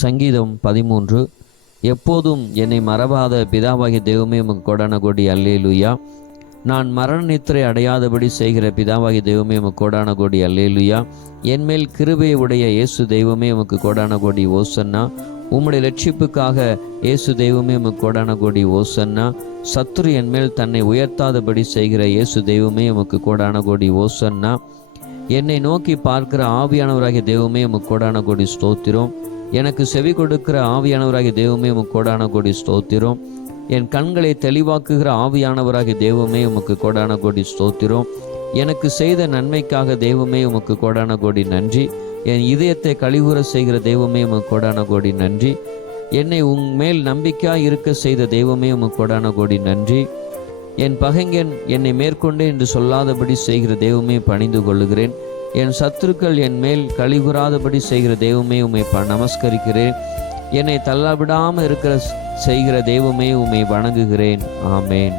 சங்கீதம் பதிமூன்று. எப்போதும் என்னை மறவாத பிதாவாகிய தெய்வமே உமக்கு கோடான கோடி அல்லேலுயா. நான் மரண நித்திரை அடையாதபடி செய்கிற பிதாவாகிய தெய்வமே உமக்கு கோடான கோடி அல்லேலுயா. என்மேல் கிருபை உடைய இயேசு தெய்வமே உமக்கு கோடான கோடி ஓசன்னா. உம்முடைய லட்சிப்புக்காக இயேசு தெய்வமே உமக்கு கோடான கோடி ஓசன்னா. சத்துரு என்மேல் தன்னை உயர்த்தாதபடி செய்கிற இயேசு தெய்வமே உமக்கு கோடான கோடி ஓசன்னா. என்னை நோக்கி பார்க்கிற ஆவியானவராகிய தெய்வமே உமக்கு கோடான கோடி ஸ்தோத்திரம். எனக்கு செவி கொடுக்கிற ஆவியானவராகிய தெய்வமே உமக்கு கோடான கோடி ஸ்தோத்திரம். என் கண்களை தெளிவாக்குகிற ஆவியானவராகிய தெய்வமே உமக்கு கோடான கோடி ஸ்தோத்திரம். எனக்கு செய்த நன்மைக்காக தெய்வமே உமக்கு கோடான கோடி நன்றி. என் இதயத்தை கழிவுற செய்கிற தெய்வமே உமக்கு கோடான கோடி நன்றி. என்னை உன் மேல் நம்பிக்கையாக இருக்க செய்த தெய்வமே உமக்கு கோடான கோடி நன்றி. என் பகைஞன் என்னை மேற்கொண்டு என்று சொல்லாதபடி செய்கிற தெய்வமே பணிந்து கொள்ளுகிறேன். என் சத்துருக்கள் என் மேல் கழிவுறாதபடி செய்கிற தெய்வமே உம்மை ப நமஸ்கரிக்கிறேன். என்னை தள்ளவிடாமல் இருக்கிற செய்கிற தெய்வமே உம்மை வணங்குகிறேன். ஆமேன்.